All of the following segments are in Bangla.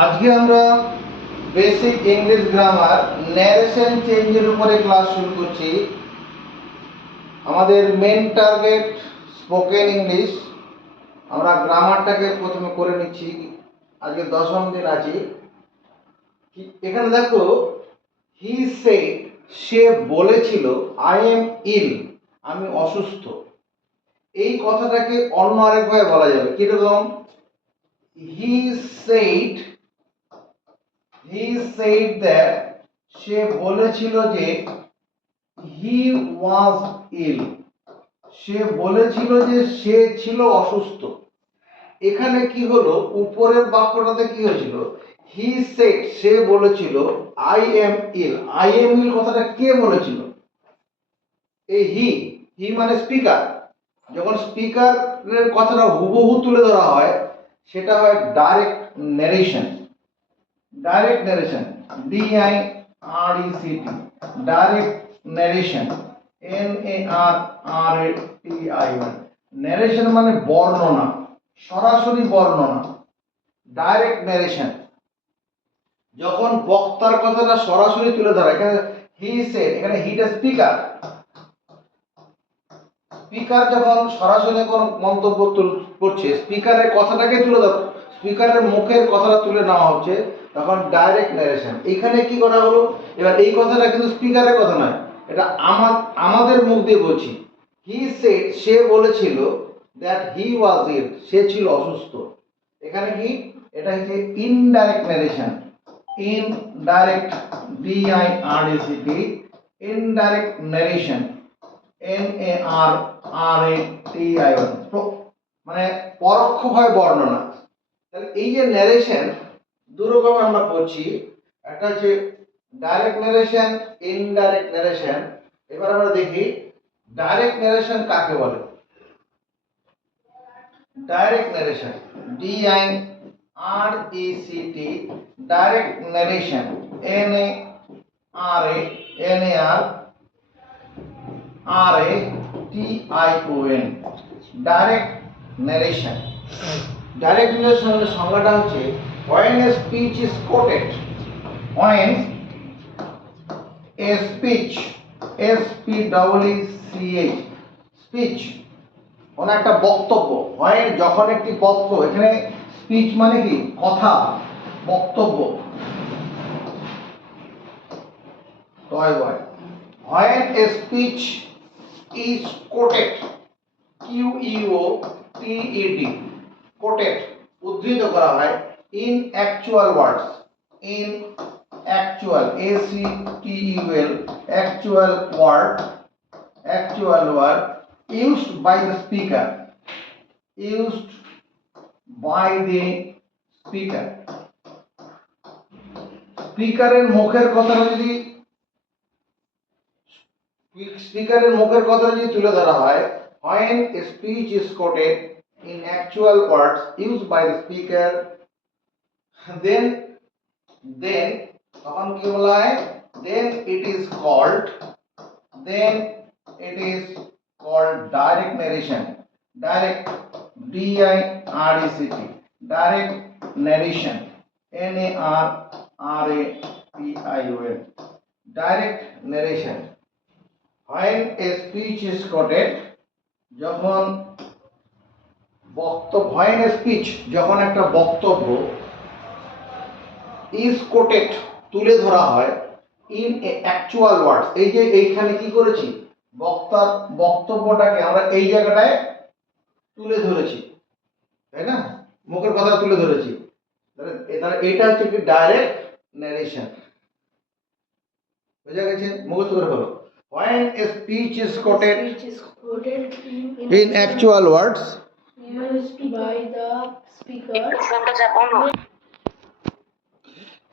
আজকে আমরা বেসিক ইংলিশ গ্রামার ন্যারেশন চেঞ্জের উপরে ক্লাস শুরু করছি। আমাদের মেন টার্গেট স্পোকেন ইংলিশ। আমরা গ্রামারটাকে প্রথমে করে নিচ্ছি। আজকে 10ম দিন আছি। এখানে দেখো, হি সেড, সে বলেছিল, আই এম ইল, আমি অসুস্থ। এই কথাটাকে অন্য আরেকভাবে বলা যাবে কিরকম? হি সেড that, সে বলেছিল যে he was ill, সে বলেছিল যে সে ছিল অসুস্থ। এখানে কি হলো, উপরের বাক্যটাতে কি হয়েছিল? he said, সে বলেছিল, I am ill, I am ill কথাটা কে বলেছিল? এই হি মানে স্পিকার। যখন স্পিকারের কথাটা হুবহু তুলে ধরা হয় সেটা হয় direct narration. Direct narration, DIRECT, direct narration, NARRATION। Narration মানে বর্ণনা, সরাসরি বর্ণনা, ডাইরেক্ট ন্যারেশন। যখন বক্তার কথাটা সরাসরি তুলে ধরা, এখানে হি সেড, এখানে হিটা স্পিকার। স্পিকার যখন সরাসরি কোনো মন্তব্য করছে, স্পিকারের কথাটাকে তুলে ধর, স্পিকারের মুখের কথাটা তুলে নেওয়া হচ্ছে, তখন ডাইরেক্ট ন্যারেশন। এখানে কি করা হলো, এবার এই কথাটা কিন্তু স্পিকারের কথা নয়, এটা আমাদের মুখ দিয়ে বলছি। হি সেড, সে বলেছিল, দ্যাট হি ওয়াজ ইল, সে ছিল অসুস্থ। এখানে কি, এটা হচ্ছে indirect narration. Indirect, DIRECT, indirect narration, NARRATION, মানে পরোক্ষভাবে বর্ণনা। তাহলে এই যে ন্যারেশন, দু রকম আমরা পড়ছি, একটা হচ্ছে ডাইরেক্ট ন্যারেশন, ইনডাইরেক্ট ন্যারেশন। এবার আমরা দেখি ডাইরেক্ট ন্যারেশন কাকে বলে। Direct narration, DIRECT, direct narration, NARRATION, direct narration. Direct ন্যারেশনের সংজ্ঞাটা হচ্ছে when a speech is quoted, when a speech, SPEECH, speech, কোন একটা বক্তব্য, when, যখন একটি বক্তব্য, এখানে স্পিচ মানে কি, কথা, বক্তব্য, when a speech is quoted, QUOTED, quoted, উদ্ধৃত করা হয়, in actual words, in actual, ACTUL, actual word, used by the speaker, used by the speaker। স্পিকারের মুখের কথাটা যদি তুলে ধরা হয়, when a speech is quoted in actual words used by the speaker, then তখন কি বলা হয়, then it is called direct narration। direct, DIRECT, direct narration, NARRATION, direct narration। when a speech is quoted, যখন when a speech, যখন একটা বক্তব্য is quoted, তুলে ধরা হয়, in a actual words, এই যে এইখানে কি করেছি, বক্তার বক্তব্যটাকে আমরা এই জায়গাটায় তুলে ধরেছি, তাই না, মুখের কথা তুলে ধরেছি। তাহলে এটা হচ্ছে কি ডাইরেক্ট ন্যারেশন। বুঝা গেছে? মুখস্থ করে বলো। when a speech is quoted in actual words used by the speaker।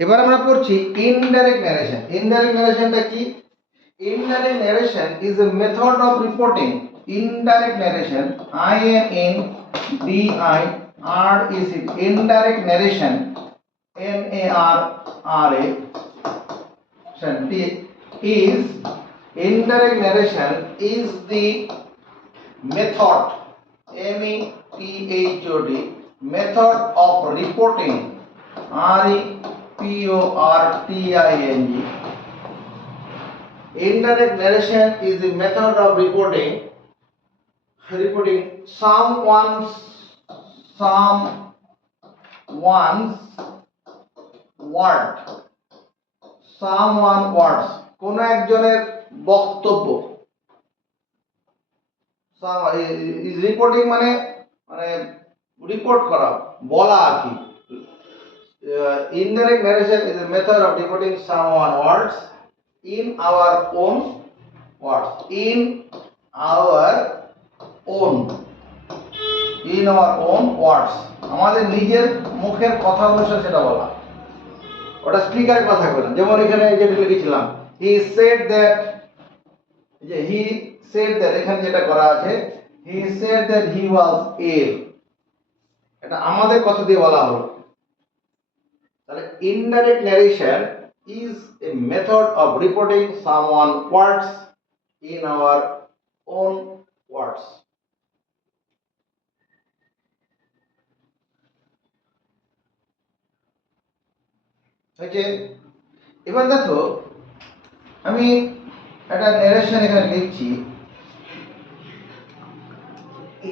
এবার আমরা পড়ছি ইনডাইরেক্ট ন্যারেশন। ইনডাইরেক্ট ন্যারেশনটা কি? Indirect narration is a method of reporting. Indirect narration, INDIRECT, indirect narration, NARRATION, is indirect narration is the method, METHOD, method of reporting reporting. Indirect narration is the method of reporting someone's word, someone words, কোন একজনের বক্তব্য। is reporting মানে মানে রিপোর্ট করা, বলা আর কি। Indirect narration is a method of reporting someone words in our own words, in our own words, আমাদের নিজের মুখের কথা অনুসারে সেটা বলা। ওটা স্পিকারের কথা বলেন, যেমন এখানে যেটা লিখেছিলাম he said that, যে he said that এখানে যেটা করা আছে he said that he was ill, এটা আমাদের কথা দিয়ে বলা হলো। তাহলে indirect narration is a method of reporting someone words in our own words. ওকে, এবার দেখো আমি একটা narration এখানে লিখছি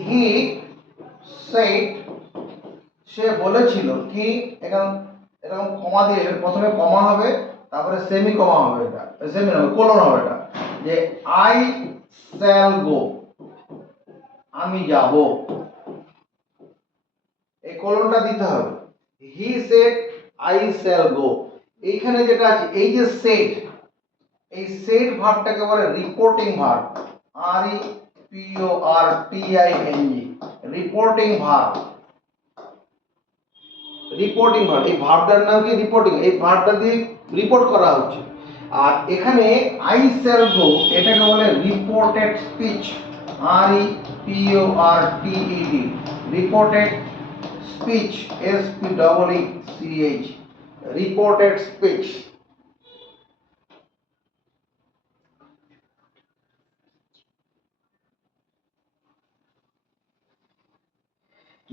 he said, সে বলেছিল কি, এখানে এরকম কমা দিয়ে প্রথমে কমা হবে, তারপরে সেমি কমা হবে, এটা সেমি হবে কোলন হবে, এটা যে আই শ্যাল গো, আমি যাব, এই কোলনটা দিতে হবে। হি সেড আই শ্যাল গো, এইখানে যেটা আছে এই যে সেড, এই সেড ভার্বটাকে বলে reporting verb, REPORTING, reporting verb. Reporting verb, এই ভার্বটার নাম কি রিপোর্টিং, এই ভার্বটা দিয়ে রিপোর্ট করা হচ্ছে। আর এখানে আই শ্যাল গো, এটাকে বলে reported speech, REPORTED, reported speech, SPEECH, reported speech.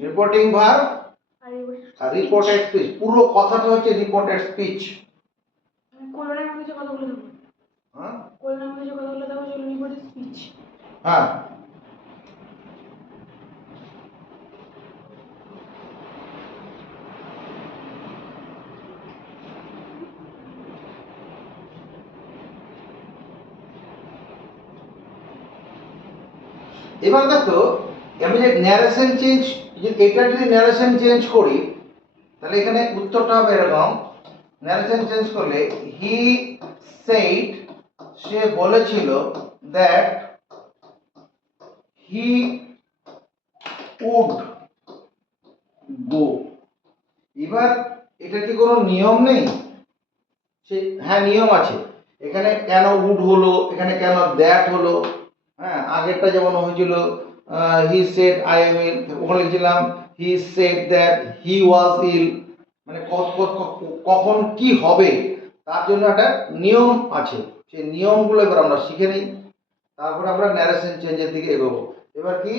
Reporting verb আর রিপোর্টেড স্পিচ, পুরো কথাটা হচ্ছে রিপোর্টেড স্পিচ। কোলনের মধ্যে যে কথাগুলো দেবো, হ্যাঁ কোলনের মধ্যে যে কথাগুলো দেবো সেগুলো রিপোর্টেড স্পিচ। হ্যাঁ, এবার দেখো আমি যে ন্যারেশন চেঞ্জ, এটা যদি ন্যারেশন চেঞ্জ করি তাহলে এখানে উত্তরটা হবে এরকম, ন্যারেশন চেঞ্জ করলে হি সেইড, সে বলেছিল, দ্যাট হি উড গো। এবার এটা কি কোনো নিয়ম নেই? হ্যাঁ নিয়ম আছে, এখানে কেন উড হলো, এখানে কেন দ্যাট হলো। হ্যাঁ, আগেরটা যেমন হয়েছিল হি সেড আই এম ইল, ওখানে লিখছিলাম হি সেড দ্যাট হি ওয়াজ ইল, মানে কখন কি হবে তার জন্য একটা নিয়ম আছে, সেই নিয়মগুলো এবার আমরা শিখে নিই, তারপরে আমরা ন্যারেশন চেঞ্জের দিকে এগোবো। এবার কি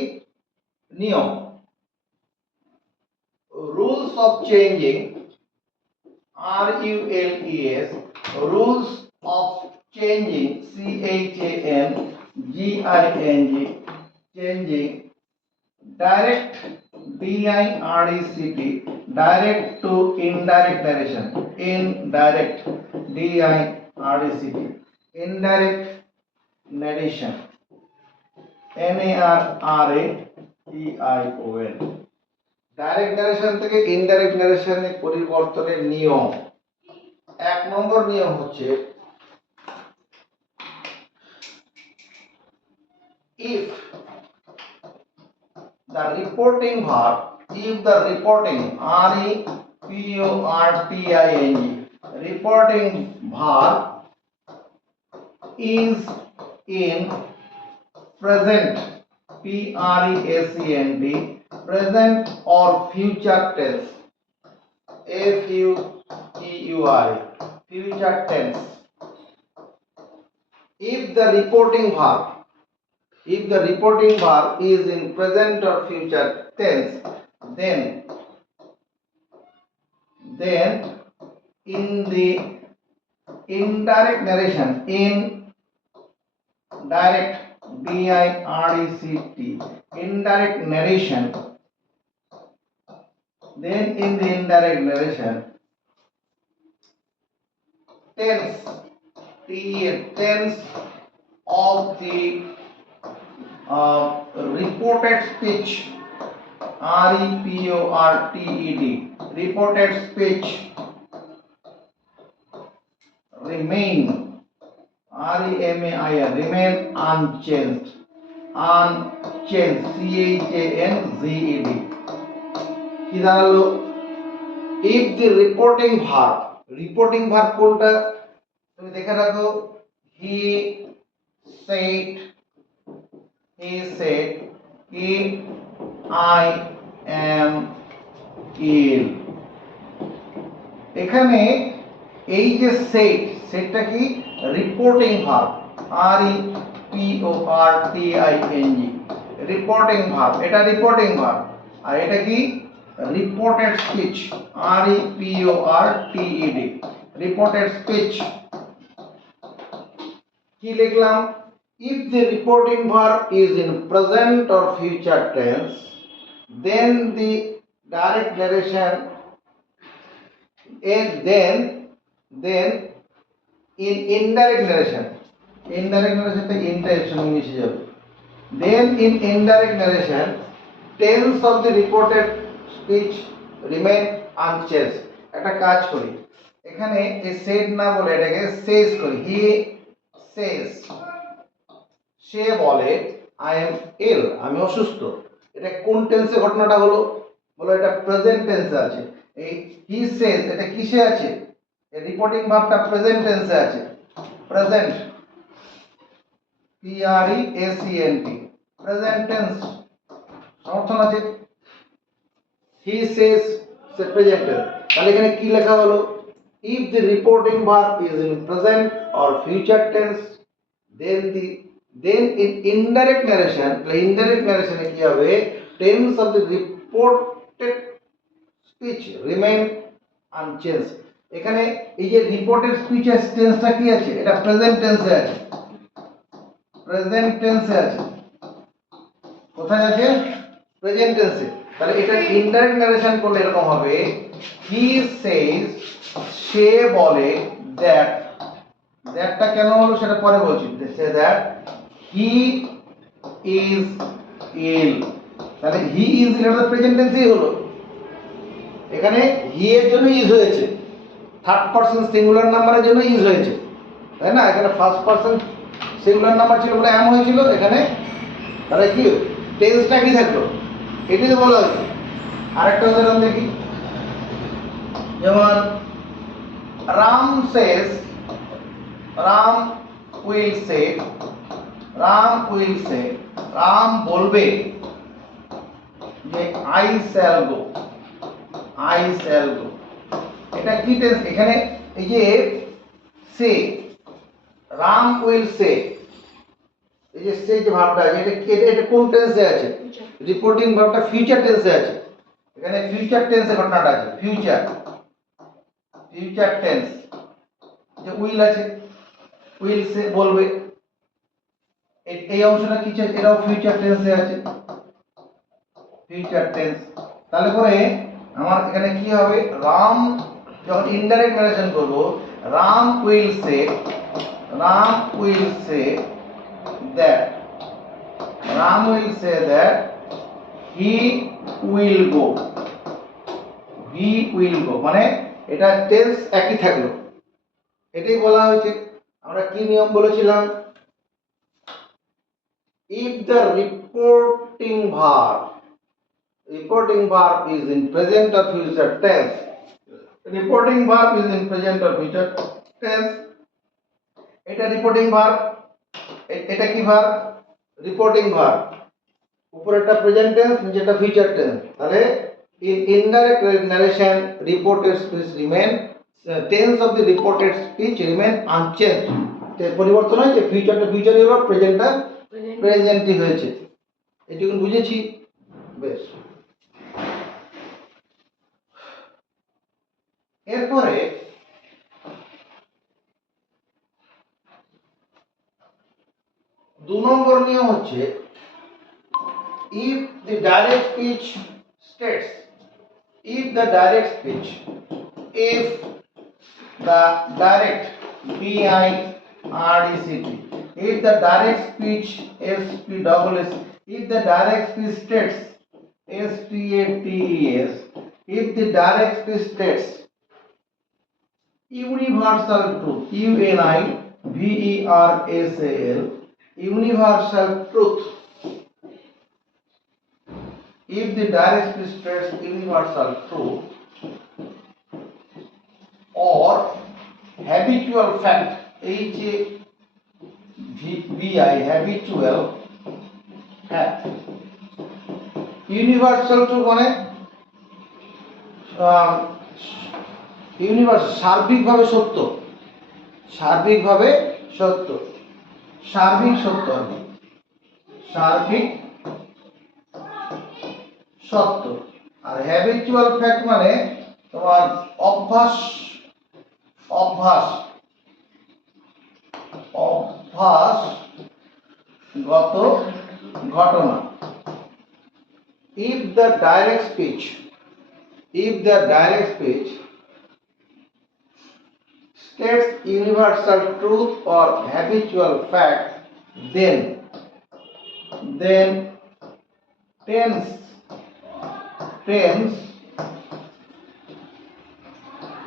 নিয়ম, rules of changing, RULES, rules of changing, CHANGING, changing, direct, DIRECT, direct to indirect narration, indirect, DIRECT, indirect narration, NARRATION, direct narration থেকে ইনডাইরেক্ট ন্যারেশনে পরিবর্তনের নিয়ম। এক নম্বর নিয়ম হচ্ছে, if the reporting verb, if the reporting, REPORTING, reporting verb is in present, PRESENT, present or future tense, FUTURE, future tense. If the reporting verb is in present or future tense, then then in the indirect narration, indirect indirect narration, then in the indirect narration tense tense of the reported speech, reported, reported speech remain, remain unchanged, changed, কি দাঁড়ালো? if the reporting verb কোনটা তুমি দেখে রাখো, he said if I am ill, এখানে এই যে সেটটা কি reporting verb, REPORTING, reporting verb, এটা রিপোর্টিং ভার্ব। আর এটা কি reported speech, REPORTED, reported speech. কি লিখলাম? if the reporting verb is in present or future tense, then the direct narration and then in indirect narration টা ইন্টারেকশন মিশে যাবে, then in indirect narration tense of the reported speech remain unchanged। একটা কাজ করি, এখানে এই said না বলে এটাকে says করি, he says, সে বলে I am ill, আমি অসুস্থ। এটা কোন টেন্সে ঘটনাটা হলো? বলো এটা প্রেজেন্ট টেন্সে আছে। এই he says এটা কিসে আছে? এই রিপোর্টিং ভার্বটা প্রেজেন্ট টেন্সে আছে, প্রেজেন্ট, PRESENT, প্রেজেন্ট টেন্স সমর্থন আছে। he says say present tense, তাহলে এখানে কি লেখা হলো? if the reporting verb is in present or future tense, then in indirect narration এ কি হবে? tense of the reported speech remain unchanged। এখানে এই যে রিপোর্টেড স্পিচ এর টেন্সটা কি আছে? এটা প্রেজেন্ট টেন্সে আছে, প্রেজেন্ট টেন্সে আছে। কোথায় আছে? প্রেজেন্ট টেন্সে। তাহলে এটা ইনডাইরেক্ট নারেশন করলে এরকম হবে, he says, সে বলে, দ্যাটটা কেন হলো সেটা পরে বলছি, say that he is ill, তাহলে he is ill এটা প্রেজেন্ট টেন্সেই হলো। এখানে he এর জন্য ইউজ হয়েছে, থার্ড পারসন সিঙ্গুলার নাম্বারের জন্য ইউজ হয়েছে, তাই না? এখানে ফার্স্ট পারসন সিঙ্গুলার নাম্বার ছিল বলে এম হয়েছিল এখানে, তাহলে কি টেন্সটা কি থাকলো? এটাই তো বলা হয়েছে। আরেকটা উদাহরণ দেখি, যেমন রাম রাম বলবে যে I shall go, এটা কি টেন্স? এখানে এই যে সে, রাম উইল সে, এই যে সে যে ভার্বটা আছে এটা কোন টেন্সে আছে? রিপোর্টিং ভার্বটা ফিউচার টেন্সে আছে। এখানে ফিউচার টেন্সে ঘটনাটা আছে, ফিউচার টেন্স, যে উইল আছে, উইল সে বলবে, এই অংশটা কি আছে? এটাও ফিউচার টেন্সে আছে, ফিউচার টেন্স। তাহলে পরে আমার এখানে কি হবে? রাম যখন ইনডাইরেক্ট নারেশন করব, Ram will say that, he will go, মানে এটা টেন্স একই থাকলো, এটাই বলা হয়েছে। আমরা কি নিয়ম বলেছিলাম? if the reporting verb is in present or future tense, এটা রিপোর্টিং ভার্ব, এটা কি ভার্ব? রিপোর্টিং ভার্ব, উপরেরটা প্রেজেন্ট টেন্স, নিচেরটা ফিউচার টেন্স। তাহলে in indirect narration reported speech remain, tense of the reported speech remain unchanged, পরিবর্তন হয়েছে, ফিউচারটা ফিউচারই হলো, প্রেজেন্টটা প্রেজেন্টই হয়েছে। এটুকু বুঝেছি? বেশ। এরপরে দু নম্বর নিয়ম হচ্ছে if the direct speech states if the direct speech if the direct BIRECT if the direct speech SPSS if the direct speech states STATES if the direct speech states universal truth UNIVERSAL universal truth if the direct speech states universal truth or habitual fact HABI habitual fact universal truth মানে ইউনিভার্স সার্বিকভাবে সত্য সার্বিকভাবে সত্য সার্বিক সত্য সার্বিক সত্য আর হ্যাবিচুয়াল ফ্যাক্ট মানে তোমার অভ্যাস অভ্যাস অভ্যাসগত ঘটনা if the direct speech states universal truth or habitual fact then tense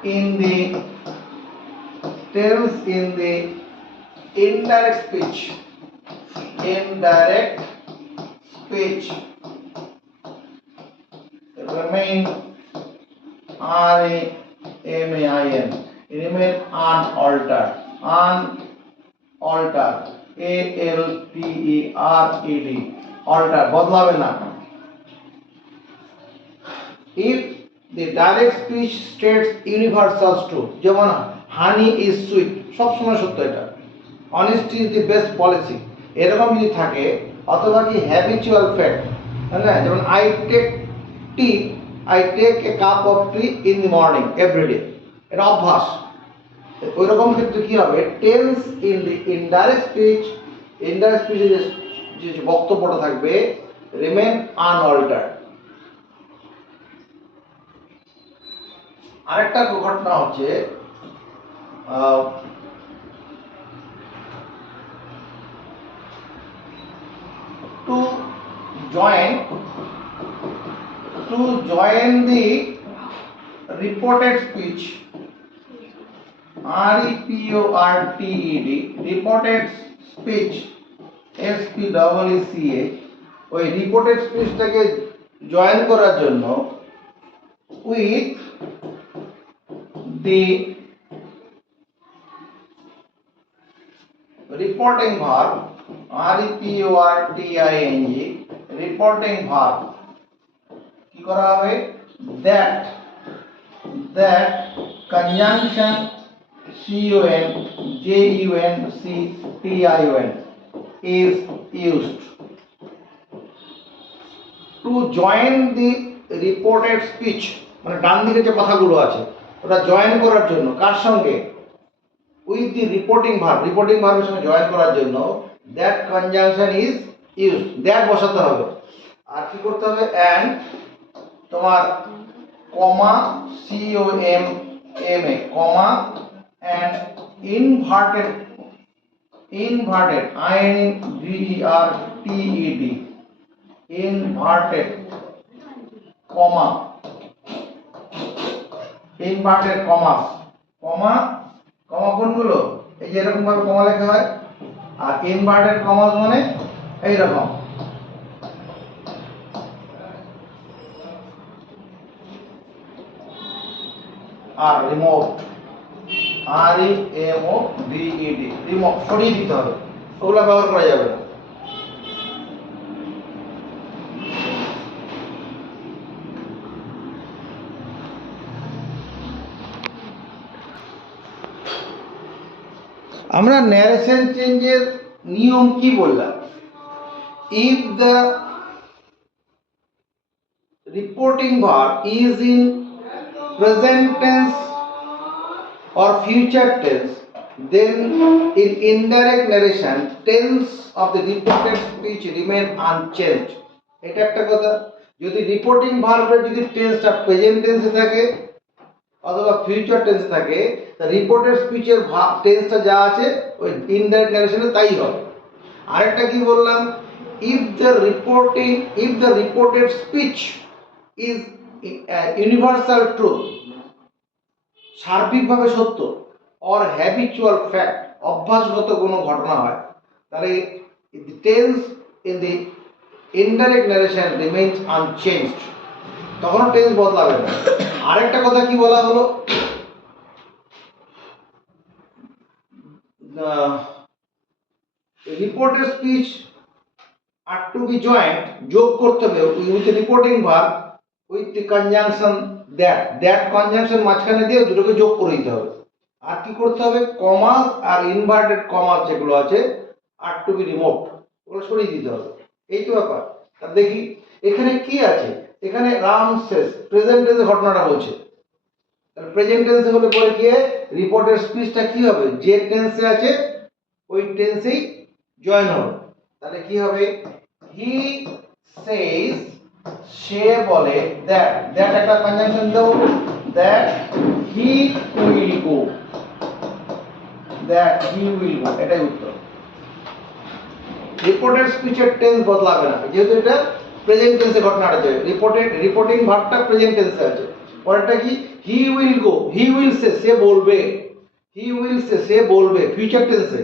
in the indirect speech remain remain unaltered ALTERED alter বদলাবে না if the direct speech states universal truth যেমন honey is sweet সব সময় সত্য এটা honesty is the best policy এরকম যদি থাকে অথবা কি habitual fact না যেমন I take a cup of tea in the morning every day এটা অভ্যাস ওই রকম ক্ষেত্রে কি হবে tense in the indirect speech যে বক্তব্যটা থাকবে রিমেন আনঅল্টার্ড আরেকটা ঘটনা হচ্ছে to join the reported speech REPORTED reported speech SPEECH ওই রিপোর্টেড স্পিচটাকে জয়েন করার জন্য with the reporting verb REPORTING reporting verb কি করা হবে that conjunction CONJUNCTION is used to join the reported speech মানে ডান দিকে যে কথাগুলো আছে ওটা জয়েন করার জন্য কার সঙ্গে উইথ দি রিপোর্টিং ভার্বের সঙ্গে জয়েন করার জন্য that conjunction is used that বসাতে হবে আর কি করতে হবে and তোমার কমা COMMA comma and inverted inverted inverted comma কোনগুলো এই যে এরকম ভাবে কমা লেখা হয় আর ইনভার্টেড কমাস মানে এই রকম আর রিমোট REMOVED রিমোট সরিয়ে দিতে হবে ওগুলো ব্যবহার করা যাবে না আমরা ন্যারেশন চেঞ্জের নিয়ম কি বললাম if the reporting verb is in present tense or future tense, then in indirect narration tense of the reported speech remain unchanged. এটা একটা কথা। যদি রিপোর্টিং ভার্বের যদি টেন্সটা প্রেজেন্ট টেন্সে থাকে অথবা ফিউচার টেন্সে থাকে, তা রিপোর্টেড স্পিচের টেন্সটা যা আছে ওই ইনডাইরেক্ট ন্যারেশনে তাই হবে। আরেকটা কি বললাম, if the reported speech is universal truth, সার্বিকভাবে সত্য, অর হ্যাবিচুয়াল ফ্যাক্ট, অভ্যাসগত কোনো ঘটনা হয়, তাহলে tense in the indirect narration remains unchanged, তখন টেন্স বদলাবে না। আরেকটা কথা কি বলা হলো, রিপোর্টেড স্পিচ আর টু বি জয়েন্ট, যোগ করতে হবে with reporting verb with the conjunction that conjunction মাঝখানে দিয়ে দুটোকে যোগ করে দিতে হবে। আর কি করতে হবে, কমাস আর ইনভার্টেড কমাস যেগুলো আছে আর টু বি রিমুভড, ওগুলো সরিয়ে দিতে হবে। এই তো ব্যাপার। তা দেখি এখানে কি আছে, এখানে রামসেস প্রেজেন্ট টেন্সে ঘটনাটা বলছে, তাহলে প্রেজেন্ট টেন্সে হলে পরে কি রিপোর্টেড স্পিচটা কি হবে, যে টেন্সে আছে ওই টেন্সেই জয়েন হবে। তাহলে কি হবে, হি সেজ, সে বলে, দ্যাট একটা কনজাংশন দাও, দ্যাট হি উইল গো, এটাই উত্তর। রিপোর্টেড স্পিচের টেন্স বদলাবে না, যেহেতু এটা প্রেজেন্ট টেন্সে ঘটনাটা আছে, রিপোর্টিং ভার্বটা প্রেজেন্ট টেন্সে আছে। পরেরটা কি, he will go, he will say, সে বলবে, হি উইল সে, সে বলবে ফিউচার টেন্সে।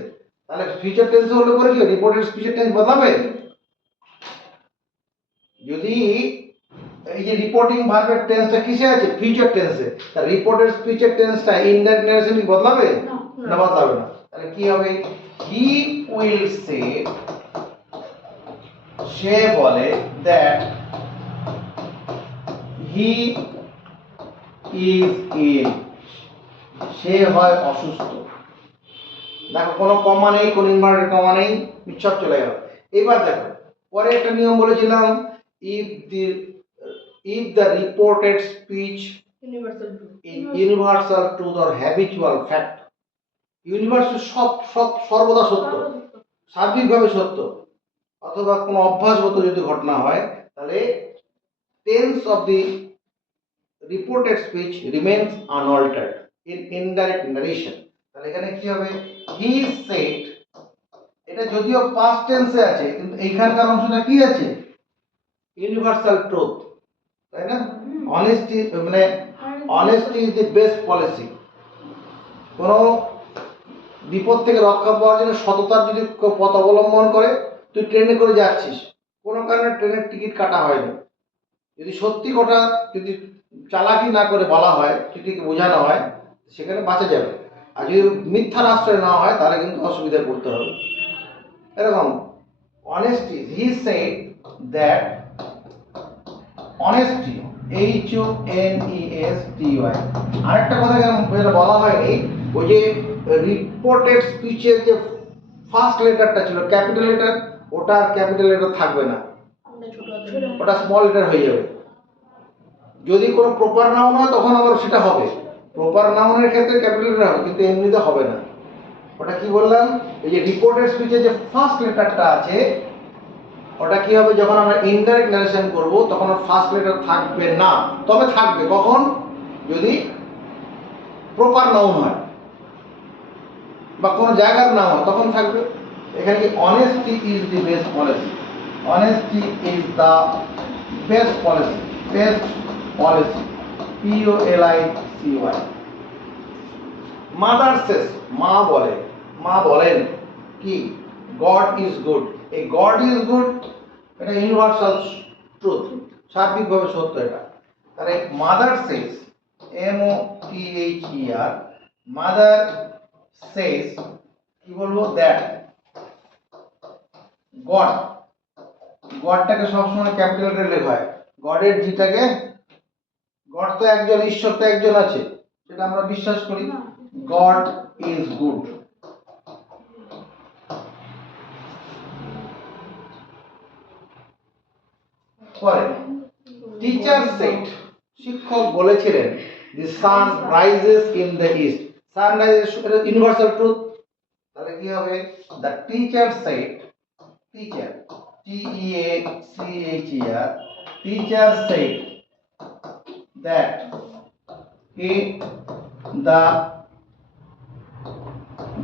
তাহলে ফিউচার টেন্সে হলে পরে কি রিপোর্টেড স্পিচের টেন্স বদলাবে? যদি এই যে রিপোর্টিং ভার্বের টেন্সটা কিসে আছে, ফিউচার টেন্সে, তাহলে রিপোর্টেড স্পিচের টেন্সটা ইনডাইরেক্ট ন্যারেশন কি বদলাবে? না, বদলাবে না। তাহলে কি হবে, হি উইল সে, সে বলে, দ্যাট হি ইজ ইল, সে হয় অসুস্থ। দেখো কোনো কমা নেই, কোনো ইনভার্টেড কমা নেই, সব চলে গেল। এবার দেখো পরে একটা নিয়ম বলেছিলাম, if the reported speech is universal truth or habitual fact, universal সব সর্বদা সত্য, সার্বিকভাবে সত্য, অথবা কোনো অভ্যাসগত যদি ঘটনা হয়, তাহলে tense of the reported speech remains unaltered in indirect narration. তাহলে এখানে কি হবে, হি সেড, এটা যদিও পাস্ট টেন্সে আছে কিন্তু এইখানকার অংশটা কি আছে, ইউনিভার্সাল ট্রুথ, তাই না? অনেস্টি, মানে honesty is the best policy. কোনো বিপদ থেকে রক্ষা পাওয়ার জন্য সততার যদি পথ অবলম্বন করে, তুই ট্রেনে করে যাচ্ছিস, কোনো কারণে ট্রেনের টিকিট কাটা হয়নি, যদি সত্যি কথা যদি চালাকি না করে বলা হয়, টিটিকে বোঝানো হয়, সেখানে বাঁচা যাবে। আর যদি মিথ্যার আশ্রয় নেওয়া হয় তাহলে কিন্তু অসুবিধায় পড়তে হবে। এরকম honesty, he said that honesty, HONESTY। আরেকটা কথা যেটা বলা হয়নি, ওই যে রিপোর্টেড স্পিচের যে ফার্স্ট লেটারটা ছিল ক্যাপিটাল লেটার, ওটা ক্যাপিটাল লেটার থাকবে না, ওটা স্মল লেটার হয়ে যাবে। যদি কোনো প্রপার নাউন হয় তখন আবার সেটা হবে, প্রপার নাউনের ক্ষেত্রে ক্যাপিটাল লেটার হবে, কিন্তু এমনিতে হবে না। ওটা কি বললাম, এই যে রিপোর্টেড স্পিচের যে ফার্স্ট লেটারটা আছে ওটা কি হবে, যখন আমরা ইনডাইরেক্ট ন্যারেশন করব তখন ফার্স্ট লেটার থাকবে না, তবে থাকবে কখন, যদি প্রপার নাউন হয় বা কোনো জায়গার নাম হয় তখন থাকবে। এখানে কি, honesty is the best policy, honesty is the best policy, best policy, POLICY। Mother says, মা বলে, মা বলেন কি, গড ইজ গুড। এই গড ইজ গুড এটা ইউনিভার্সাল ট্রুথ, সার্বিকভাবে সত্য এটা। তাহলে mother says, MOTHER, mother says, কি বলবো, দ্যাট গড, গডটাকে সবসময় ক্যাপিটাল লেটারে লেখা হয়, গডের জিটাকে, গড তো একজন, ঈশ্বর তো একজন আছে, সেটা আমরা বিশ্বাস করি, গড ইজ গুড। পরে টিচার সেড, শিক্ষক বলেছিলেন, the sun rises in the east, sunrise universal truth, তাহলে কি হবে? The teacher said, teacher TEACHER, teacher said that the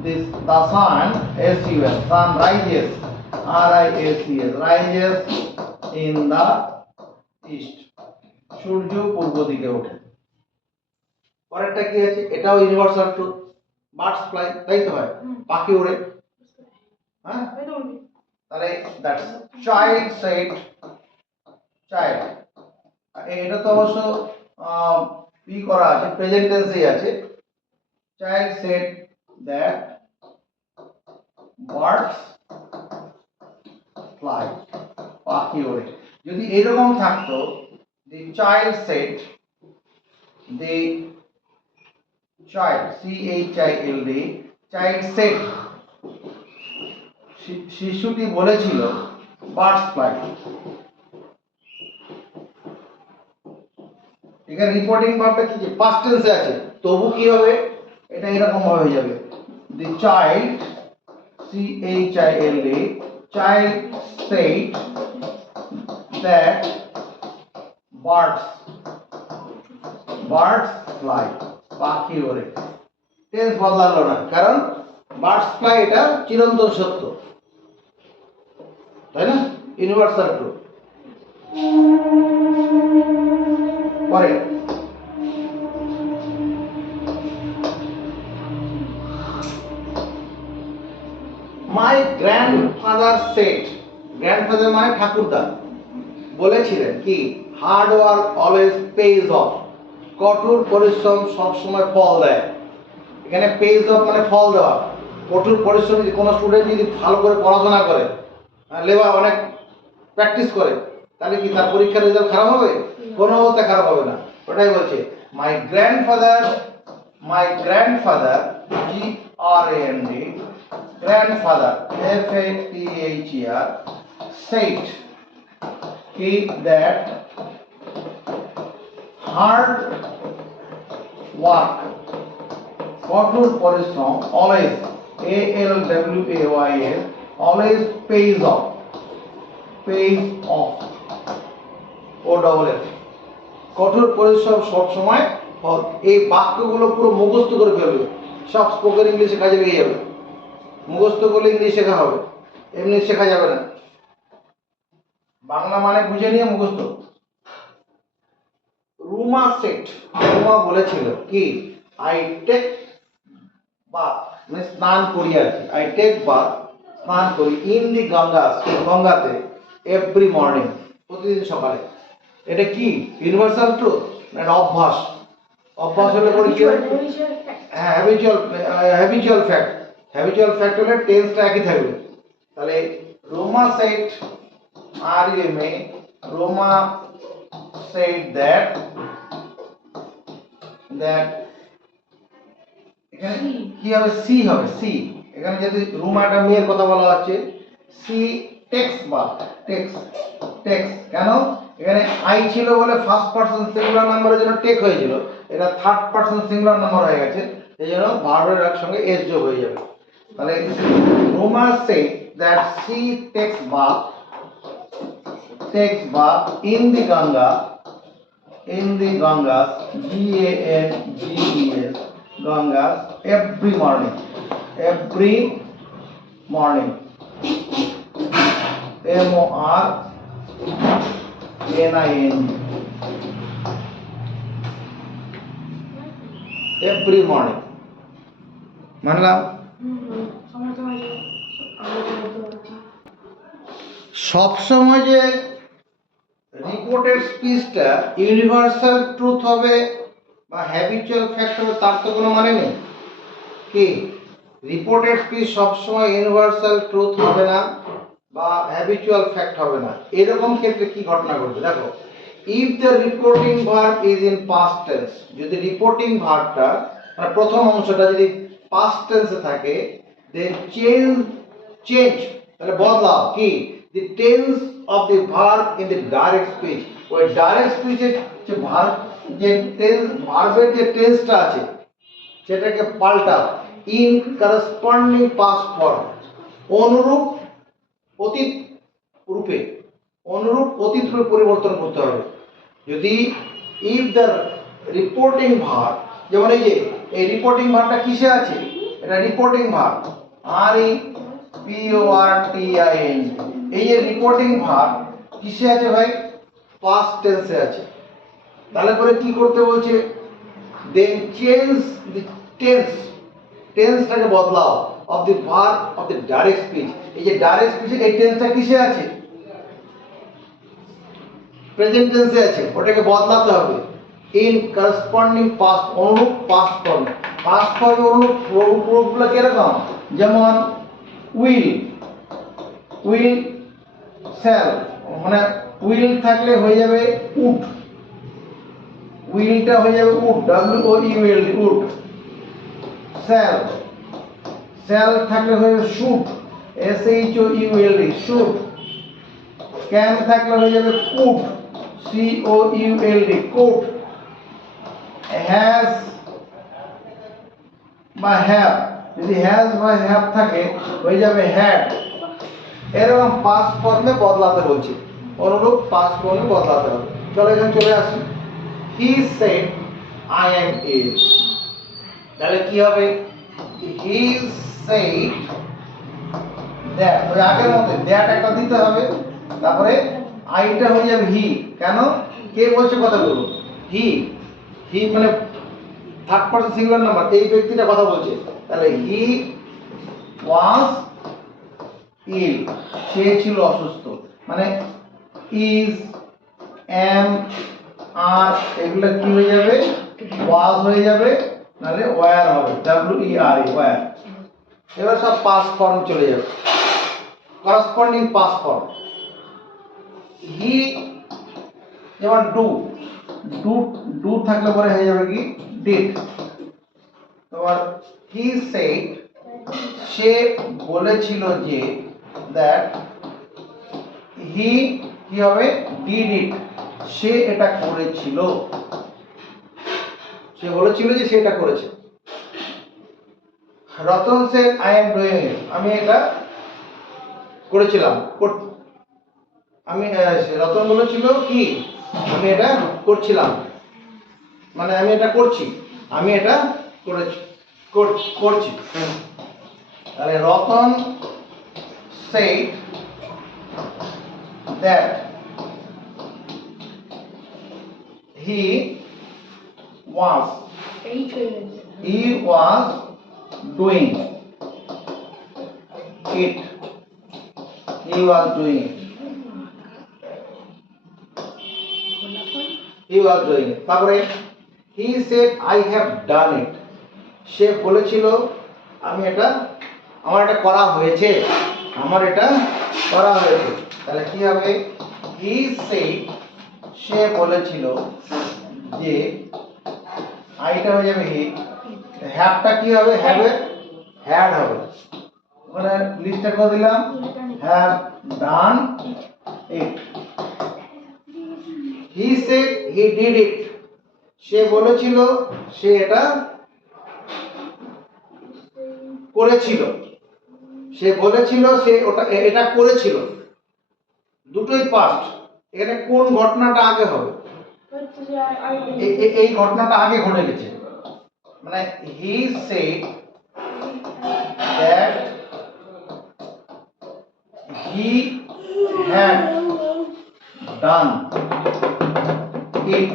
the sun sun rises rises in the east, সূর্য পূর্ব দিকে ওঠে। পরেরটা কি আছে? এটাও ইউনিভার্সাল ট্রুথ, বার্ডস ফ্লাই, তাই তো হয়, পাখি ওড়ে। হ্যাঁ, তাই তো বলবি। তাহলে দ্যাটস চাইল্ড সেড, চাইল্ড, এটা তো অবশ্য কি করা আছে, প্রেজেন্ট টেন্সেই আছে। Child said that birds fly, পাখি ওড়ে। যদি এরকম থাকতো, the child said, the child CHILD, child said, শিশুটি বলেছিল বার্ডস ফ্লাই। এখানে রিপোর্টিং ভার্বটা কি, পাস্ট টেন্সে আছে, তবু কি হবে? এটা এরকম ভাবে হয়ে যাবে, দি child CHILD, child said that birds fly, পাখি ওড়ে। টেন্স বদলালো না, কারণ বার্ডস ফ্লাই এটা চিরন্তন সত্য, তাই না? Universal truth. পরে মাই গ্র্যান্ডফাদার সেড, গ্র্যান্ডফাদার মানে ঠাকুরদা, বলেছিলেন কি? Hard work always page of, কঠোর পরিশ্রম সবসময় ফল দেয়। এখানে পেজ অফ মানে ফল দেওয়া। কঠোর পরিশ্রম, যদি কোনো স্টুডেন্ট যদি ভালো করে পড়াশোনা করে, লেবার অনেক প্র্যাকটিস করে, তাহলে কি তার পরীক্ষার রেজাল্ট খারাপ হবে? কোনো অবস্থা খারাপ হবে না। ওটাই বলছে, my grandfather GRAND, grandfather FATHER said that hard work, কঠোর পরিশ্রম, always ALWAYS, always pays off, OFF, কঠোর পরিশ্রম সব সময় ফল। এই বাক্যগুলো পুরো মুখস্থ করে ফেলবে, সব স্পোকেন ইংলিশে কাজে লেগে যাবে। মুখস্থ করলে ইংলিশ শেখা হবে, এমনি শেখা যাবে না। বাংলা মানে বুঝে নিয়ে মুখস্থ। রুমা সেট, রুমা বলেছিল কি? আই টেক বাথ, মানে স্নান করি আর কি, আই টেক বাথ, স্নান করি, in the Ganges, গঙ্গাতে, every morning, প্রতিদিন সকালে। এটা কি ইউনিভার্সাল ট্রুথ না এটা অভ্যাস? অভ্যাস হলে পরে কি? হ্যাঁ, হ্যাবিচুয়াল ফ্যাক্ট। হ্যাবিচুয়াল ফ্যাক্ট হলে টেন্সটা একই থাকবে। তাহলে Ruma said, RUMA, Ruma said that এখানে কি হবে? সি হবে, সি। এখানে যদি রুমাটা মেয়ের কথা বলা হচ্ছে, সি টেক্স বা টেক্স, কেন? এখানে আই ছিল বলে ফার্স্ট পারসন সিঙ্গুলার নাম্বারের জন্য টেক হয়েছিল, এটা থার্ড পারসন সিঙ্গুলার নাম্বার হয়ে গেছে, এই জন্য ভার্বের সঙ্গে এস যোগ হয়ে যাবে। তাহলে Ruma said that she takes bath in the Gangas, GANGES, Gangas, every morning, MORNING, every morning, মানলাম? সব সময় যে রিপোর্টেড স্পিচটা ইউনিভার্সাল ট্রুথ হবে বা হ্যাবিচুয়াল ফ্যাক্ট হবে তার তো কোনো মানে নেই। কি রিপোর্টেড স্পিচ সবসময় ইউনিভার্সাল ট্রুথ হবে না বা হ্যাবিচুয়াল ফ্যাক্ট হবে না। এরকম ক্ষেত্রে কি ঘটনা ঘটবে দেখো, if the reporting verb is in past tense, যদি রিপোর্টিং ভার্বটা মানে প্রথম অংশটা যদি পাস্ট টেন্সে থাকে, দেন চেঞ্জ তাহলে বদলাও কি the tense of the verb in the direct speech, ওই ডাইরেক্ট স্পিচে যে ভার্ব যে টেন্স, ভার্বের যে টেন্সটা আছে সেটাকে পাল্টাও ইন করসপন্ডিং পাস্ট ফর্ম, অনুরূপ অতীত রূপে, অনুরূপ অতীত রূপে পরিবর্তন করতে হবে। যদি ইফ দ্য রিপোর্টিং ভার্ব, যেমন এই যে এই রিপোর্টিং ভার্বটা কিসে আছে, এটা reporting verb R E P O R T I N, এই যে রিপোর্টিং ভার্ব কিসে আছে ভাই, পাস্ট টেন্সে আছে। তাহলে পরে কি করতে বলছে, দেন চেঞ্জ দি টেন্স, টেন্সটাকে বদলাও of the verb of the direct speech. এই যে ডাইরেক্ট স্পিচে এই টেন্সটা কিসে আছে, প্রেজেন্ট টেন্সে আছে, ওটাকে বদলাতে হবে ইন করসপন্ডিং পাস্ট, অনুরূপ পাস্ট ফর্ম। পাস্ট ফর্মে অনুরূপ প্রুফগুলো কিরকম, যেমন উইল, উইল শ্যাল, মানে উইল থাকলে হয়ে যাবে উড, উইলটা হয়ে যাবে would, W O U L D, would. Shall, shall থাকলে হয়ে যাবে should, S H O U L D, should. Can থাকলে হয়ে যাবে could, C O U L D, could. Has বা হ্যাভ, যদি হ্যাজ বা হ্যাভ থাকে হয়ে যাবে হ্যাড। এরকম পাস্ট ফর্মে বদলাতে বলছি, অনুরূপ পাস্ট ফর্মে বদলাতে হবে। চলো এখানে চলে আসি, হি সেড আই এম ইল, তাহলে কি হবে, হি সেড দ্যাট, ওই আগের মতো দ্যাট একটা দিতে হবে, তারপরে আইটা হয়ে যাবে হি। কেন, কে বলছে কথাগুলো, হি, হি মানে থার্ড পারসন সিঙ্গুলার নাম্বার, এই ব্যক্তিটা কথা বলছে। তাহলে হি ওয়াজ ইল, সে ছিল অসুস্থ, মানে ইজ, এম, আর এগুলো কি হয়ে যাবে, ওয়াজ হয়ে যাবে, নাহলে ওয়্যার হবে, ডব্লিউ ই আর ই, ওয়্যার। এবার সব পাস্ট ফর্ম চলে যাবে, করসপন্ডিং পাস্ট ফর্ম। হি, যেমন ডু, ডু, ডু থাকলে পরে হয়ে যাবে কি ডিড। তোমার হি সেড, সে বলেছিল যে, দ্যাট হি কি হবে, ডিড ইট, সে এটা করেছিল, সে বলেছিল যে সে এটা করেছে। Ratan said I am doing it, আমি এটা করেছিলাম, আমি রতন বলেছিল কি, আমি এটা করছিলাম, মানে আমি এটা করছি, আমি এটা করেছি, করছি। তাহলে Ratan said that he was doing it, he was doing it, he was doing it। তারপরে he said I have done it, সে বলেছিল আমি এটা, আমার এটা করা হয়েছে, আমার এটা করা হয়েছে। তাহলে কি হবে, he said, সে বলেছিল যে, আইটা হয়ে যাবে হি, হ্যাভটা কি হবে, হ্যাভ হ্যাড হবে, মানে লিস্টটা করে দিলাম, have done it. He said he did it, সে বলেছিল সে এটা করেছিল, সে বলেছিল সে ওটা এটা করেছিল, দুটোই পাস্ট। এখানে কোন ঘটনাটা আগে হবে, এই ঘটনাটা আগে ঘটে গেছে, মানে he said that he had done it,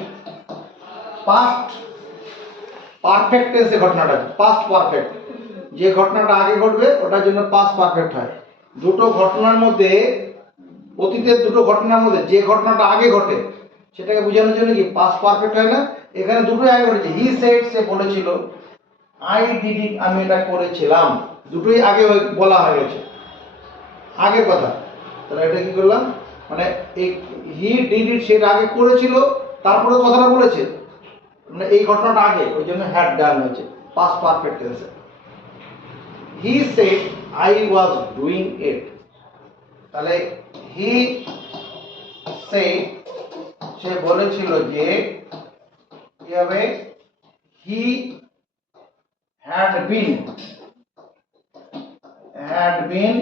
past perfect টেন্সে ঘটনাটা, পাস্ট পারফেক্ট, যে ঘটনাটা আগে ঘটবে ওটার জন্য পাস্ট পারফেক্ট হয়। দুটো ঘটনার মধ্যে, অতীতের দুটো ঘটনার মধ্যে যে ঘটনাটা আগে ঘটে সেটাকে বোঝানোর জন্য কি পাস্ট পারফেক্ট হয় না, এখানে দুটোই আগে ঘটেছে। হি সেড, সে বলেছিল, আই ডিড ইট, আমি এটা করেছিলাম, দুটোই আগে বলা হয়ে গেছে, আগের কথা। তাহলে এটা কি করলাম, মানে এই হি ডিড ইট সেটা আগে করেছিল, তারপরে কথাটা বলেছে, মানে এই ঘটনাটা আগে, ওই জন্য হ্যাড ডান হয়েছে, পাস্ট পারফেক্ট টেন্সে। He said I was doing it, তাহলে হি সেড, সে বলেছিল যে, কি হবে, হি had been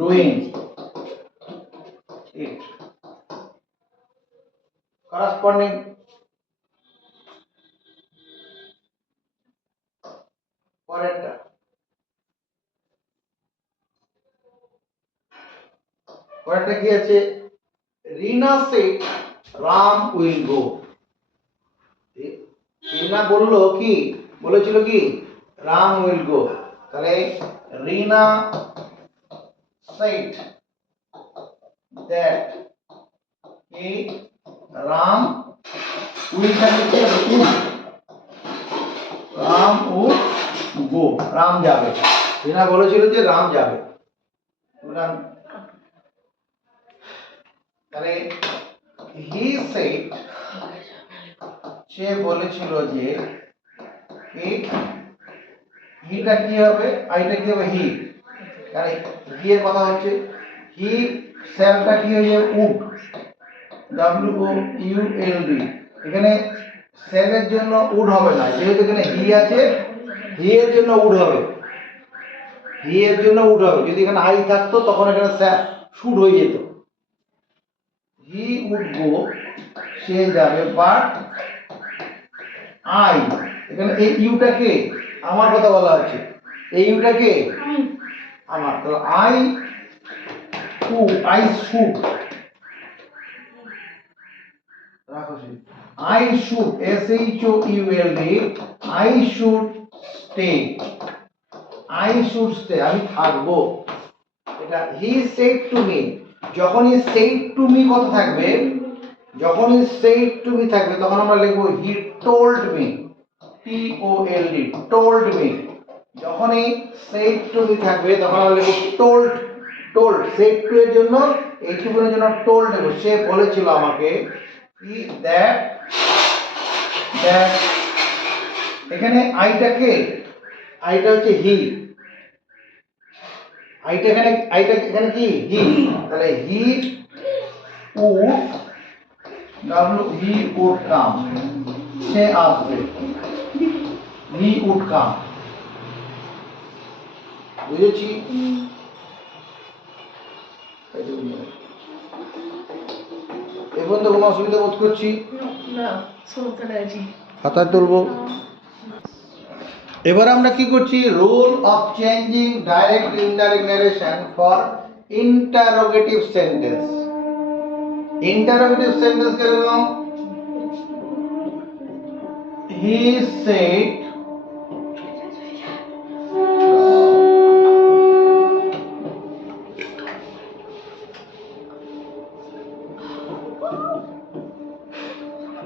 doing it. Corresponding পরেরটা কি আছে? রিনা said রাম উইল গো। রিনা বললো কি, বলেছিল কি রাম উইল গো। তাহলে রিনা said that কি রাম উইল থাকে কি রাম উড গো, রাম যাবে। রিনা বলেছিল যে রাম যাবে। তাহলে হি সেড সে বলেছিল যে হিটা কি হবে, আইটা কি হবে হি, তাহলে হি এর কথা হচ্ছে হি সেলটা কি হয়ে যাবে would, W O U L D. এখানে সেলের জন্য উড হবে না, যেহেতু এখানে হি আছে হি এর জন্য উড হবে, হি এর জন্য উড হবে। যদি এখানে আই থাকতো তখন এখানে শুড হয়ে যেত। হি উড গো সে যাবে, বাট আই, এখানে এই ইউটাকে আমার কথা বলা হচ্ছে, এই ইউটাকে আমার, তাহলে আই শুড রাখো, I should SHOULD I should stay, I should stay আমি থাকবো। এটা হি সেড টু মি, যখনই সেড টু মি কথা থাকবে, যখনই সেড টু মি থাকবে তখন আমরা লিখবো he told me, TOLD told me. যখনই সেড টু মি থাকবে তখন আমরা লিখবো টোল্ড, সেড টু এর জন্য এইটুকুনের জন্য টোল্ড দেব, সে বলেছিল আমাকে কি দ্যাট এখানে আইটা হচ্ছে হি, আইটা এখানে কি হি, তাহলে হি উড কাম, সে আসবে, হি উড কাম। বুঝেছি? এখন তো কোনো অসুবিধা বোধ করছি না, সমস্যা নেই। খাতায় তুলবো। এবার আমরা কি করছি, rule of changing direct indirect narration for interrogative sentence. Interrogative sentence কিরকম? He said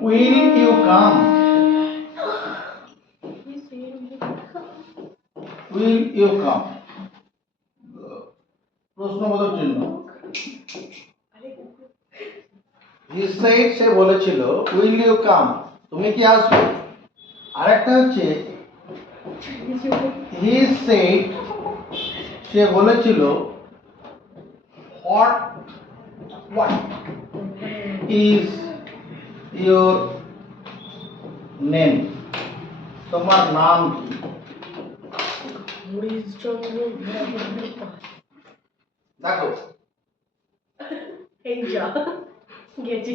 will you come, will you come, প্রশ্নবোধক চিহ্ন। হি সেড সে বলেছিল will you come তুমি কি আসবে। আরেকটা হচ্ছে হি সেড সে বলেছিল what is your name, তোমার নাম কি। দেখো এই যা গেছি।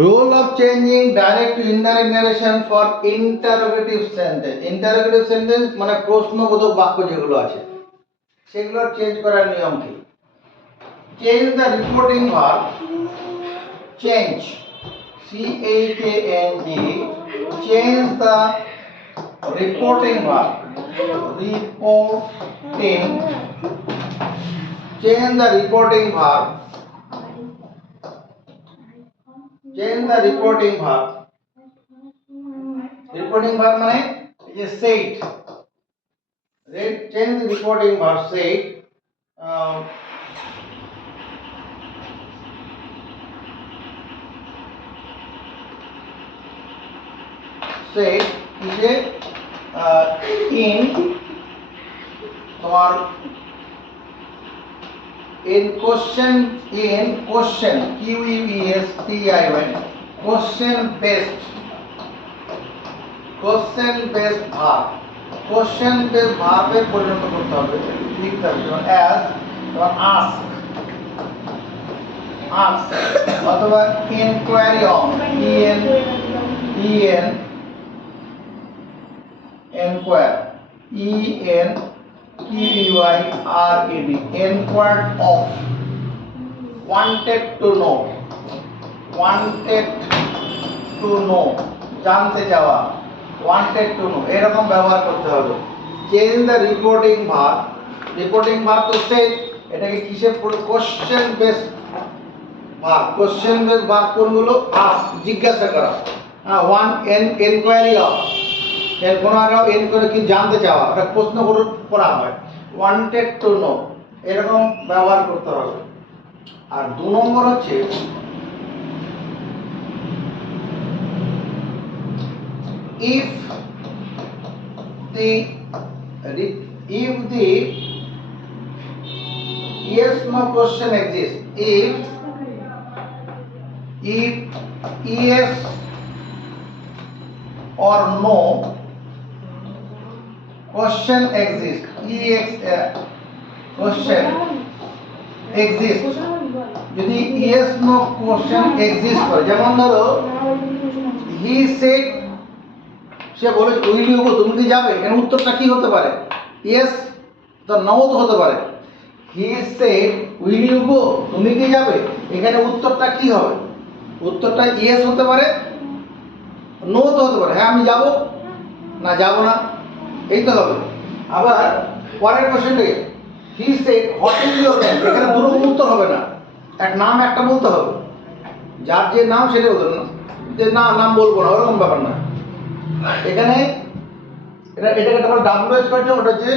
Rule of changing direct two indirect narration for interrogative sentence. Interrogative sentence মানে প্রশ্নবোধক বাক্য যেগুলো আছে সেগুলো চেঞ্জ করার নিয়ম কি? Change the reporting verb, change CHANG, change the reporting verb, change the reporting verb, change the reporting verb. Reporting verb মানে এই যে said, change the reporting verb said, said is in তোমার in question QUESTION question based question based verb, question based ভার্বে পরিণত করতে হবে, লিখতে হবে, যেমন অ্যাজ, যেমন আস্ক, আস্ক, অথবা inquiry of, E N E N enquire, E N Q U I R E D, enquired of, wanted to know, wanted to know, জানতে চাওয়া, ওয়ান্টেড টু নো, এরকম ব্যবহার করতে হবে। Change the reporting verb, reporting verb তো সেম, এটাকে কিসে পড়ে, question base verb, question base verb কোনগুলো, আস্ক, জিজ্ঞাসা করা, ওয়ান এনকোয়ারি অফ, এর কোনো আরো এনকোয়ারি কি, জানতে চাওয়া, এটা প্রশ্ন করা হয়, ওয়ান্টেড টু নো, এরকম ব্যবহার করতে হবে। আর 2 নম্বর হচ্ছে if the yes no question exists, if yes or no question exists, question exists, যদি yes no question exist করে, যেমন ধরো he said, সে বলেছে উইল ইউ গো, তুমি কি যাবে, এর উত্তরটা কি হতে পারে, ইয়েস, তো নাও তো হতে পারে। He said will you go, তুমি কি যাবে, এখানে উত্তরটা কি হবে, উত্তরটা ইয়েস হতে পারে, নো তো হতে পারে, হ্যাঁ আমি যাব, না যাব না, এই তো হবে। আবার পরের কোশ্চেনটাকে he said what is your name, এখানে দুটো উত্তর হবে না, এক নাম একটা বলতে হবে, যার যে নাম সেটা বলতে হবে না, যে না নাম বলবো না, ওরকম ব্যাপার না। এখানে এটাকে একটা বলে ডাব্লিউএইচ করছে, ওটা হচ্ছে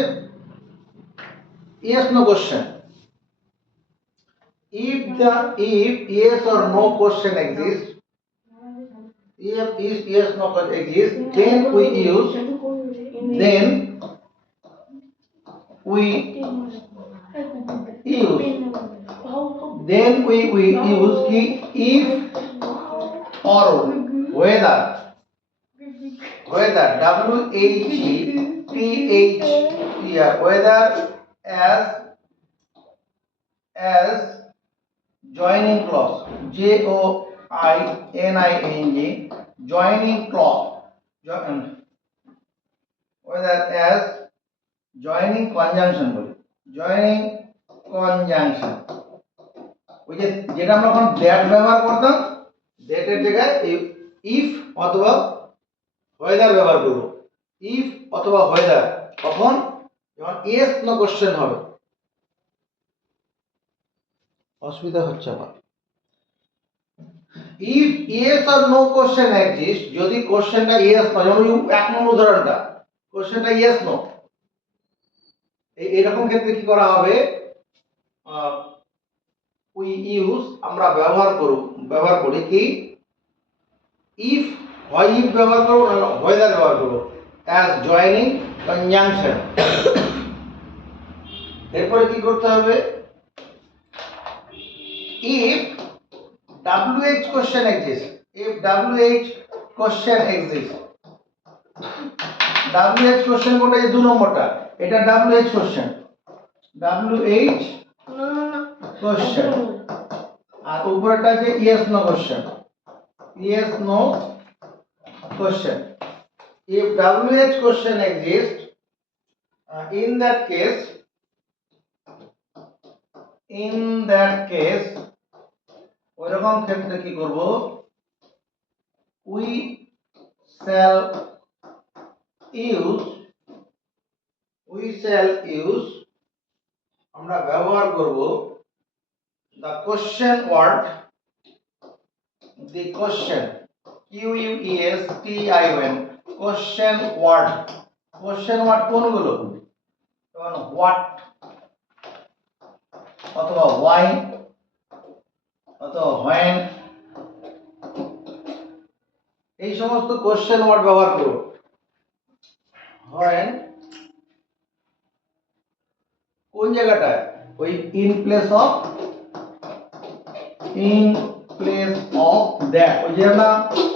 yes no question. if yes or no question exists, if yes no question exists, then we use ki if or whether, whether, whether as joining clause, joining, joining clause, whether as joining conjunction বলি, joining conjunction, ওই যে যেটা আমরা এখন দ্যাট ব্যবহার করতাম, দ্যাট এর জায়গায় ইফ অথবা whether ব্যবহার করব, ইফ অথবা whether, তখন যখন yes no কোশ্চেন হবে। অসুবিধা হচ্ছে আমার, if yes or no question exists, যদি কোশ্চেনটা yes no, যেমন এক নম্বর উদাহরণটা, কোশ্চেনটা yes no, এরকম ক্ষেত্রে কি করা হবে, we use, আমরা ব্যবহার করি কি if, হয় if ব্যবহার করব না whether ব্যবহার করব, as joining conjunction। এরপরে কি করতে হবে, if WH question exists, if WH question exists, WH question কোনটা, এই 2 নম্বরটা, এটা WH question, WH question, আর উপরটা যে yes no question, yes no question। if WH question exists, in that case ওইরকম ক্ষেত্রে কি করব, we shall use, আমরা ব্যবহার করব the question word, the question, QUESTION, question word, question word কোনগুলো, যেমন what অথবা why অথবা when, এই সমস্ত কোশ্চেন ওয়ার্ড ব্যবহার করব। when কোন জায়গাটায়, ওই in place of place of that. ওই যে আমরা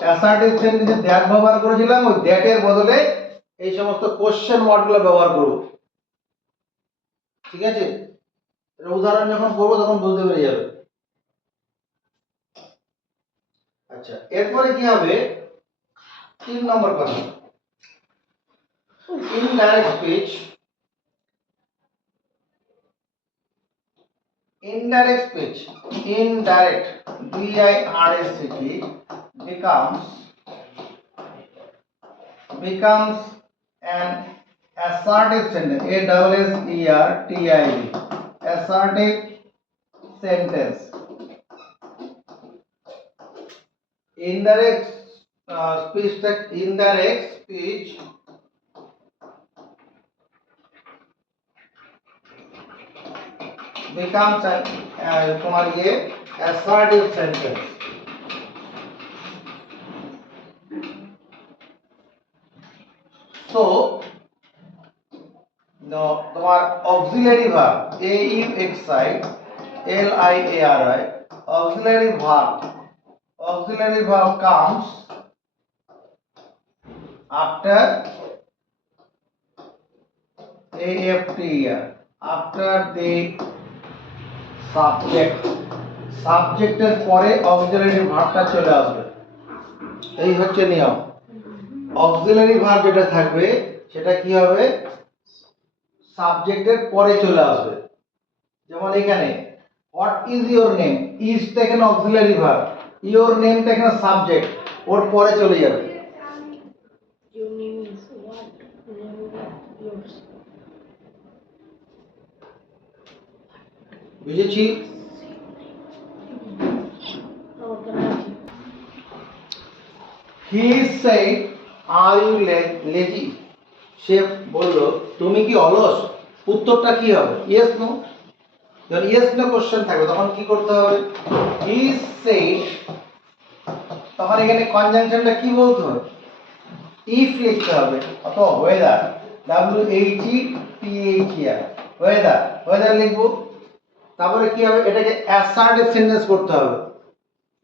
অ্যাসার্টিভ সেন্টেন্সে দ্যাট ব্যবহার করেছিলাম, ওই দ্যাট এর বদলে এই সমস্ত কোশ্চেন ওয়ার্ডগুলো ব্যবহার করব। ঠিক আছে, এর উদাহরণ যখন করবো তখন বুঝতে পেরে যাবে। আচ্ছা, এরপরে কি হবে? 3 নম্বর কথা, indirect speech. Indirect speech, indirect, D-I-R-S-C-T, becomes an assertive sentence, A-S-S-E-R-T-I-V, assertive sentence. Indirect speech becomes তোমার assertive sentence. So তোমার auxiliary verb, A-U-X-I L-I-A-R-I, auxiliary verb comes after A-F-T-E-R, after the সাবজেক্টের পরে অক্সিলারি ভার্বটা চলে আসবে। এই হচ্ছে নিয়ম। অক্সিলারি ভার্ব যেটা থাকবে সেটা কি হবে? সাবজেক্টের পরে চলে আসবে। যেমন এখানে হোয়াট ইজ ইওর নেম, ইজটা এখানে অক্সিলারি ভার্ব, ইওর নেমটা এখানে সাবজেক্ট, ওর পরে চলে যাবে। Your name is what? Name is yours. বুঝেছি? He said, are you lazy? সে বলল, তুমি কি অলস? উত্তরটা কি হবে? Yes no. যখন ইয়েস নো কোশ্চেন থাকবে তখন কি করতে হবে? He said, তখন এখানে কনজাংশনটা কি বলতে হবে? ইফ লিখতে হবে, অথবা ওয়েদার, WHETHER, ওয়েদার লিখবো। তারপরে কি হবে? এটাকে অ্যাসার্টিভ সেন্টেন্স করতে হবে।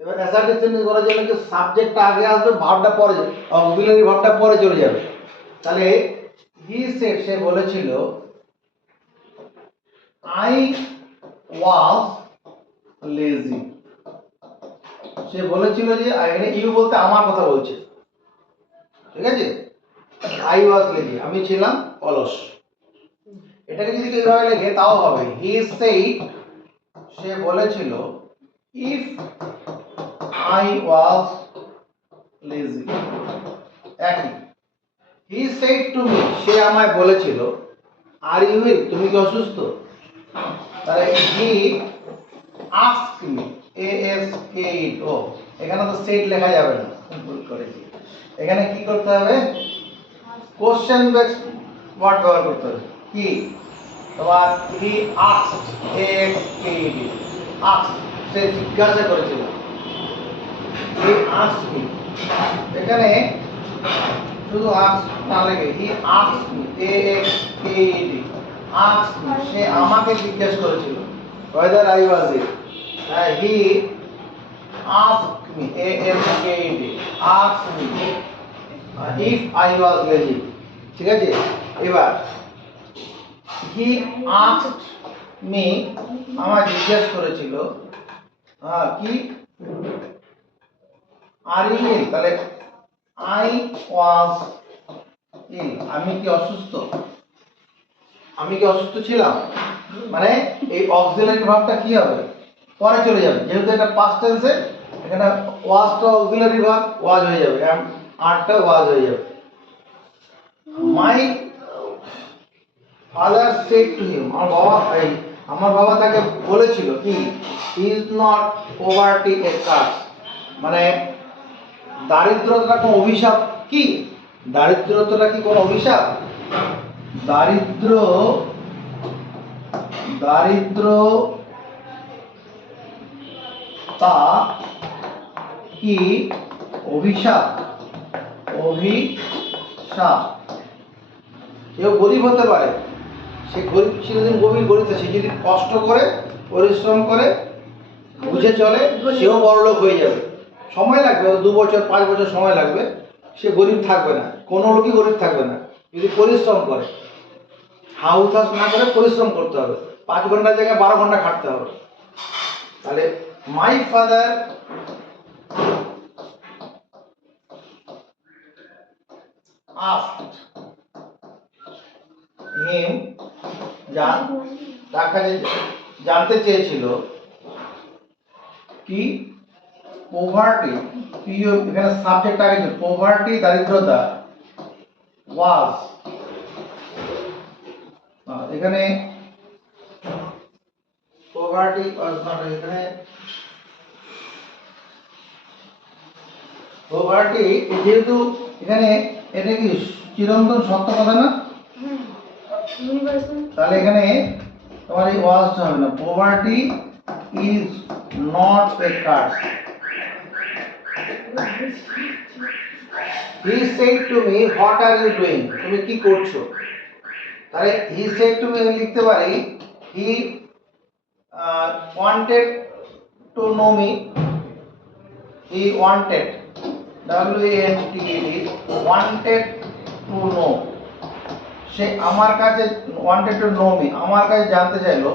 এবার অ্যাসার্টিভ সেন্টেন্স করার জন্য কি সাবজেক্টটা আগে আসবে, ভার্বটা পরে যাবে, অক্সিলারি ভার্বটা পরে চলে যাবে। তাহলে হি সেড, সে বলেছিল, আই ওয়াজ লেজি। সে বলেছিল যে, এখানে ইউ বলতে আমার কথা বলছে, ঠিক আছে? আই ওয়াজ লেজি, আমি ছিলাম অলস। এটাকে যদি এইভাবে লেখে তাও হবে, হি সেড, সে বলেছিল, ইফ I was lazy. একই। He said to me, সে আমায় বলেছিল, are you ill? তুমি কি অসুস্থ? তাহলে he asked me, A-S-K-E-D, এখানে তো said লেখা যাবে না, ভুল করেছি। এখানে কি করতে হবে? কোশ্চেন বেসড ওয়ার্ড ব্যবহার করতে হবে। কি? তোমার he asked, A-S-K-E-D, asked, সে জিজ্ঞাসা করেছিল। He asked me, এখানে শুধু ask না লেগে he asked me, A-S-K-E-D, asked me, সে আমাকে জিজ্ঞেস করেছিল whether I was ill. He asked me, A-S-K-E-D, asked me if I was lazy. ঠিক আছে? এবার he asked me, আমায় জিজ্ঞেস করেছিল, কি? Are you ill? তাহলে আই ওয়াজ ইল, আমি কি অসুস্থ? আমি কি অসুস্থ ছিলাম? মানে এই অক্সিলারি ভার্বটা কি হবে? পরে চলে যাবে, যেহেতু এটা পাস্ট টেন্সে, এখানে ওয়াজটা অক্সিলারি ভার্ব, ওয়াজ হয়ে যাবে, আরটা ওয়াজ হয়ে যাবে। My father said to him, আমার বাবা তাকে বলেছিল কি, is not poverty a curse, মানে দারিদ্রতা কোন অভিশাপ? কি দারিদ্রতা কি কোন অভিশাপ? দারিদ্রতা কি অভিশাপ? অভিশাপ। কেউ গরিব হতে পারে, সে গরিব চিরদিন গভীর গরিব, সে যদি কষ্ট করে পরিশ্রম করে বুঝে চলে সেও বড়লোক হয়ে যাবে। সময় লাগবে, 2 বছর 5 বছর সময় লাগবে, সে গরিব থাকবে না, কোনো লোকই গরিব থাকবে না যদি পরিশ্রম করে। হাউতাস না করে পরিশ্রম করতে হবে, 5 ঘন্টার জায়গায় 12 ঘন্টা খাটতে হবে। তাহলে মাই ফাদার asked him, তার কাছে জানতে চেয়েছিল কি পোভার্টি, এখানে সাবজেক্ট আগে ছিল পোভার্টি, দারিদ্রতা, ওয়াজ, এখানে পোভার্টি ওয়াজ নট, এখানে পোভার্টি যেহেতু এখানে এটা কি চিরন্তন সত্য কথা না, তাহলে এখানে তোমার এই ওয়াজটা হবে না। Poverty is not a curse. He said to me what are you doing, তুমি কি করছো। তাহলে হি সেড টু মি লিখতে পারি he wanted to know me, he wanted, WANTED, wanted to know, সে আমার কাছে ওয়ান্টেড টু নো মি, আমার কাছে জানতে চাইলো।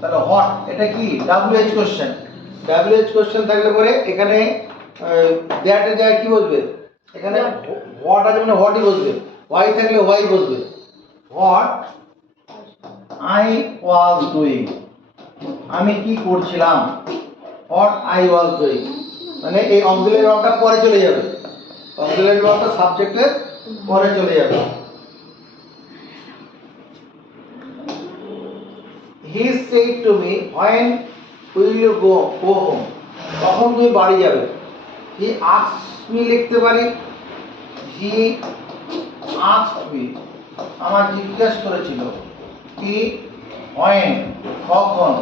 তাহলে হোয়াট, এটা কি WH কোশ্চেন, WH কোশ্চেন থাকলে পরে এখানে দ্যাটের জায়গায় কি বসবে, এখানে হোয়াট আছে মানে হোয়াটই বসবে, ওয়াই থাকলে ওয়াই বসবে। হোয়াট আই ওয়াজ ডুইং, আমি কি করছিলাম, হোয়াট আই ওয়াজ ডুইং, মানে এই অক্সিলারি ভার্বটা পরে চলে যাবে, অক্সিলারি ভার্বটা সাবজেক্টের পরে চলে যাবে। He said to me, when will you go home, কখন তুমি বাড়ি যাবে। He asked me লিখতে পারি he asked me, আমার জিজ্ঞেস করেছিল কি when, কখন,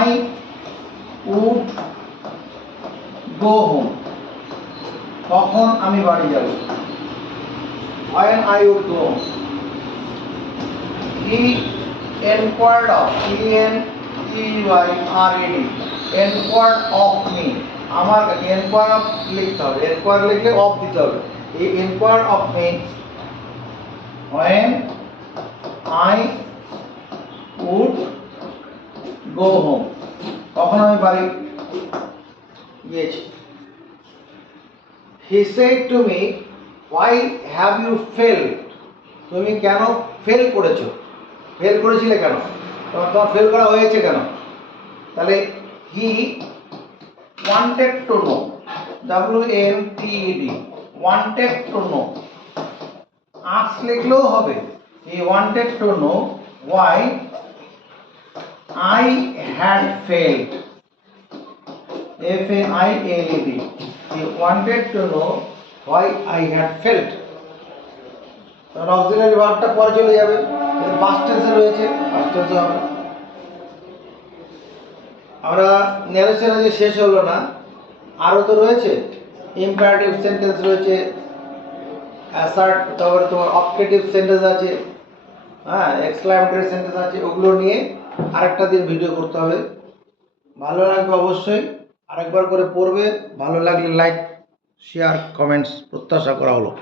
I would go home, কখন আমি বাড়ি যাব, when I would go home. He inquired of, ENQUIRED, inquired of me, আমার কাছে inquire of লিখতে হবে, inquire লিখলে of দিতে হবে। এই inquired of me when I would go home, কখন আমি বাড়ি গিয়েছি। He said to me, why have you failed, তুমি কেন ফেল করেছো, ফেল করেছিলে কেন, তোমার ফেল করা হয়েছে কেন। তাহলে he wanted to know, WANTED, wanted to know, ask লিখলেও হবে, he wanted to know why I had failed, FAILED, he wanted to know why I had failed। তখন অক্সিলারি ভার্বটা পরে চলে যাবে, পাস্ট টেন্সে রয়েছে, পাস্ট টেন্সে হবে। আমরা ন্যারেশন আজ শেষ হলো না, আরও তো রয়েছে, ইম্পারেটিভ সেন্টেন্স রয়েছে, অ্যাসার্ট, তারপরে তোমার অবজেক্টিভ সেন্টেন্স আছে, হ্যাঁ, এক্সক্লামেটরি সেন্টেন্স আছে, ওগুলো নিয়ে আরেকটা দিন ভিডিও করতে হবে। ভালো লাগবে অবশ্যই, আরেকবার করে পড়বে, ভালো লাগলে লাইক শেয়ার কমেন্টস প্রত্যাশা করা হলো।